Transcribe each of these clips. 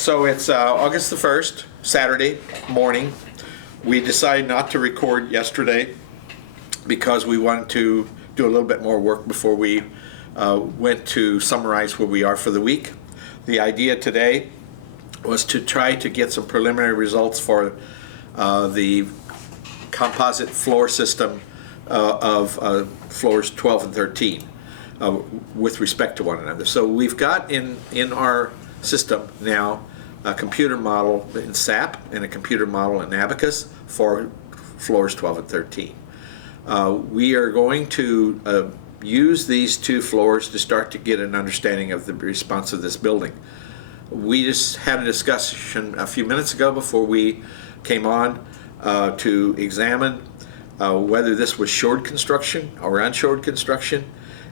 So it's August the 1st, Saturday morning. We decided not to record yesterday because we wanted to do a little bit more work before we went to summarize where we are for the week. The idea today was to try to get some preliminary results for the composite floor system of floors 12 and 13 with respect to one another. So we've got in our system now a computer model in SAP and a computer model in Abacus for floors 12 and 13. We are going to use these two floors to start to get an understanding of the response of this building. We just had a discussion a few minutes ago before we came on to examine whether this was shored construction or unshored construction.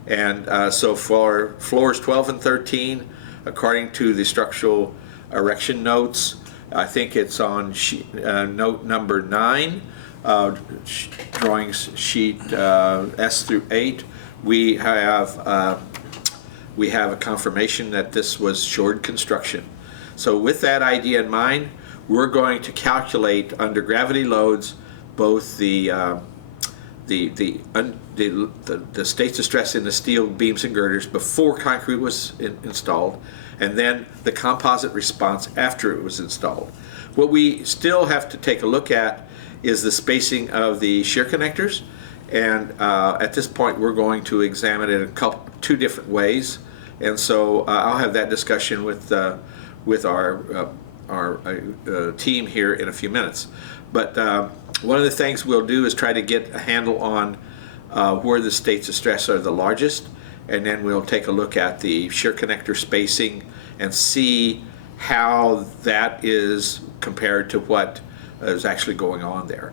And so for floors 12 and 13, according to the structural erection notes, I think it's on note number 9, drawings sheet S through 8, we have a confirmation that this was shored construction. So with that idea in mind, we're going to calculate under gravity loads both the states of stress in the steel beams and girders before concrete was installed, and then the composite response after it was installed. What we still have to take a look at is the spacing of the shear connectors, and at this point we're going to examine it in two different ways, and so I'll have that discussion with our team here in a few minutes. But one of the things we'll do is try to get a handle on where the states of stress are the largest, and then we'll take a look at the shear connector spacing and see how that is compared to what is actually going on there.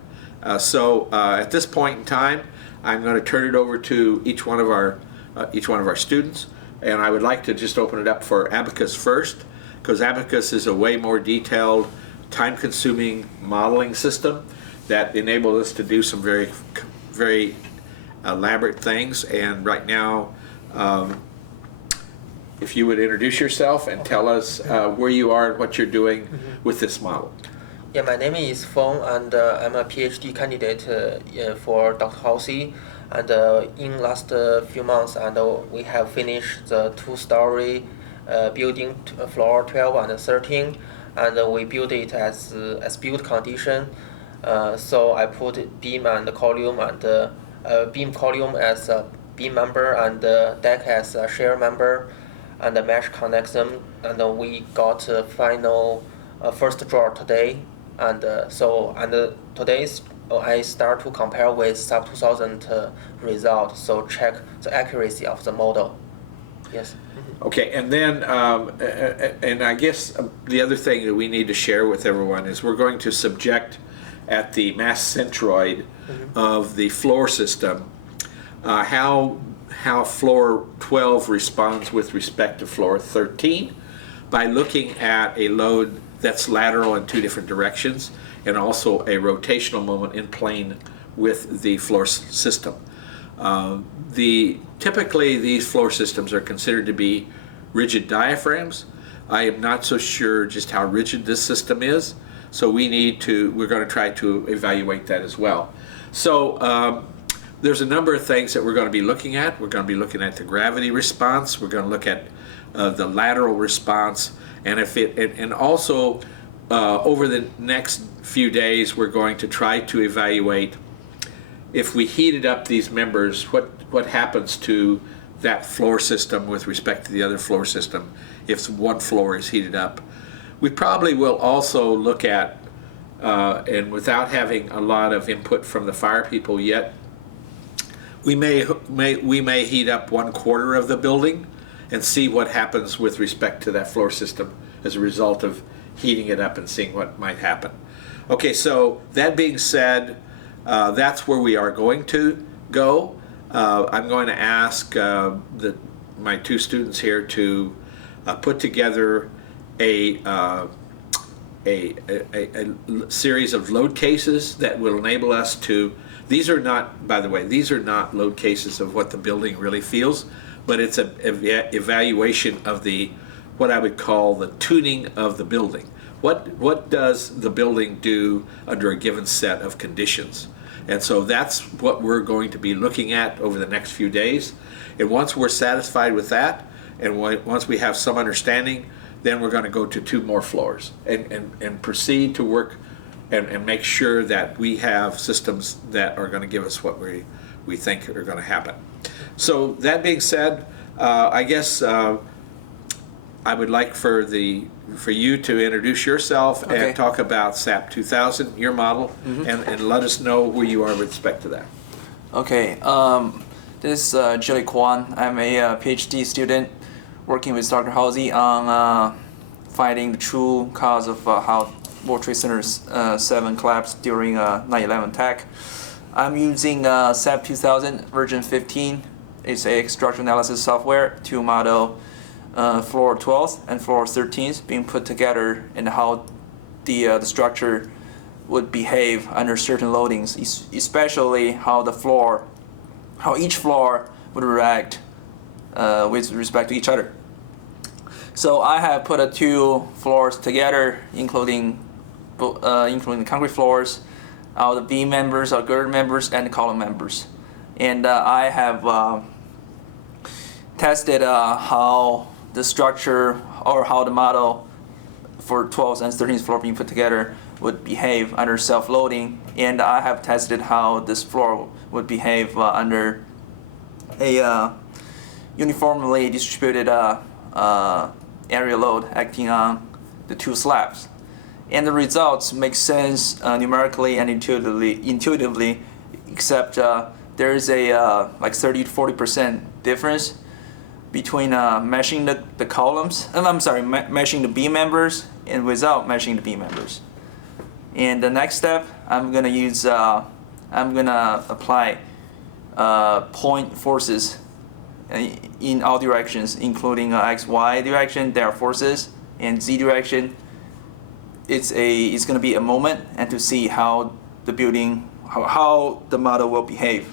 So at this point in time, I'm going to turn it over to each one of our students, and I would like to just open it up for Abacus first, because Abacus is a way more detailed, time-consuming modeling system that enabled us to do some very elaborate things. And right now, if you would introduce yourself and tell us where you are and what you're doing with this model. Yeah, my name is Feng, and I'm a PhD candidate for Dr. Hulsey. And in last few months, and we have finished the two-story building, floor 12 and 13, and we built it as built condition. So I put beam and column, and beam column as a beam member, and deck as a shear member, and the mesh connects them, and we got a final first draw today. And today's I start to compare with sub 2000 result, so check the accuracy of the model. Yes. Okay, and then and I guess the other thing that we need to share with everyone is we're going to subject at the mass centroid of the floor system how floor 12 responds with respect to floor 13 by looking at a load that's lateral in two different directions and also a rotational moment in plane with the floor system. Typically these floor systems are considered to be rigid diaphragms. I am not so sure just how rigid this system is, so we're going to try to evaluate that as well. So there's a number of things that we're going to be looking at. We're going to be looking at the gravity response. We're going to look at the lateral response, and also over the next few days we're going to try to evaluate if we heated up these members, what happens to that floor system with respect to the other floor system if one floor is heated up. We probably will also look at, and without having a lot of input from the fire people yet, we may heat up 1/4 of the building and see what happens with respect to that floor system as a result of heating it up and seeing what might happen. Okay, so that being said, that's where we are going to go. I'm going to ask my two students here to put together a series of load cases that will enable us to. These are not, by the way, these are not load cases of what the building really feels, but it's an evaluation of the what I would call the tuning of the building. What does the building do under a given set of conditions? And so that's what we're going to be looking at over the next few days. And once we're satisfied with that, and once we have some understanding, then we're going to go to 2 more floors and proceed to work and make sure that we have systems that are going to give us what we think are going to happen. So that being said, I guess I would like for you to introduce yourself and talk about SAP 2000, your model, and let us know where you are with respect to that. Okay, this is Jilly Kwan. I'm a PhD student working with Dr. Hulsey on finding the true cause of how World Trade Center 7 collapsed during 9/11 attack. I'm using SAP 2000 version 15. It's a structural analysis software to model floor 12 and floor 13 being put together and how the structure would behave under certain loadings, especially how each floor would react with respect to each other. So I have put 2 floors together, including the concrete floors, all the beam members, our girder members, and the column members. And I have tested how the structure or how the model for 12th and 13th floor being put together would behave under self-loading, and I have tested how this floor would behave under a uniformly distributed area load acting on the 2 slabs. And the results make sense numerically and intuitively, except there is a like 30 to 40% difference between meshing the columns. Meshing the beam members and without meshing the beam members. And the next step, I'm gonna apply point forces in all directions, including X, Y direction. There are forces, and Z direction. It's going to be a moment, and to see how the building, how the model will behave.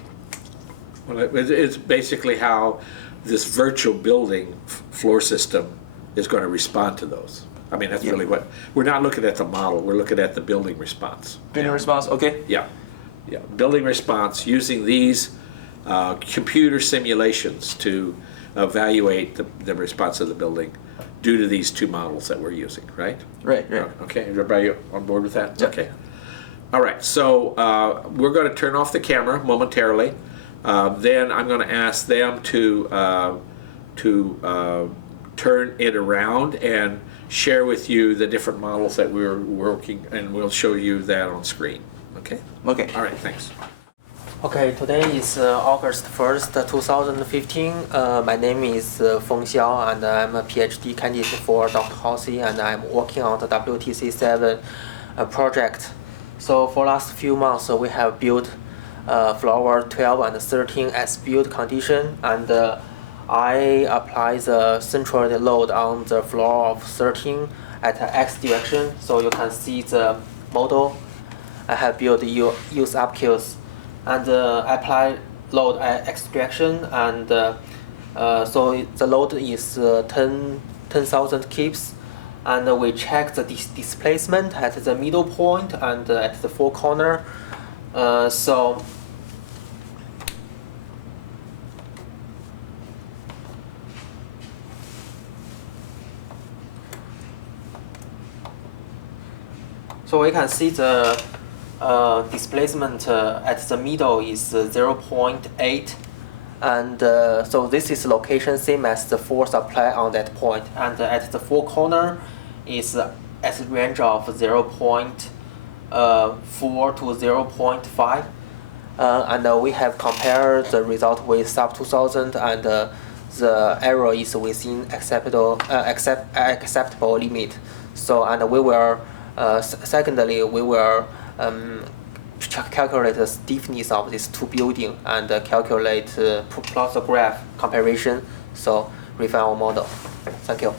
Well, it's basically how this virtual building floor system is going to respond to those. I mean, that's really what we're not looking at the model. We're looking at the building response. Building response, okay. Yeah. Building response using these computer simulations to evaluate the response of the building due to these 2 models that we're using, right? Right. Okay, everybody on board with that? Yep. Okay. All right, so we're going to turn off the camera momentarily. Then I'm going to ask them to turn it around and share with you the different models that we're working, and we'll show you that on screen. Okay? Okay. All right, thanks. Okay, today is August 1st, 2015. My name is Feng Xiao, and I'm a PhD candidate for Dr. Hulsey, and I'm working on the WTC 7 project. So for last few months, we have built floor 12 and 13 as built condition, and I apply the central load on the floor of 13 at X direction. So you can see the model. I have built use up queues, and apply load at X direction, and so the load is 10,000 kips, and we check the displacement at the middle point and at the 4 corner. So we can see the displacement at the middle is 0.8, and so this is location same as the force applied on that point, and at the 4 corner is at the range of 0.4 to 0.5, and we have compared the result with SAP 2000, and the error is within acceptable limit. So, and we will secondly, we will calculate the stiffness of these 2 buildings and calculate plot the graph comparison. So refine our model. Thank you.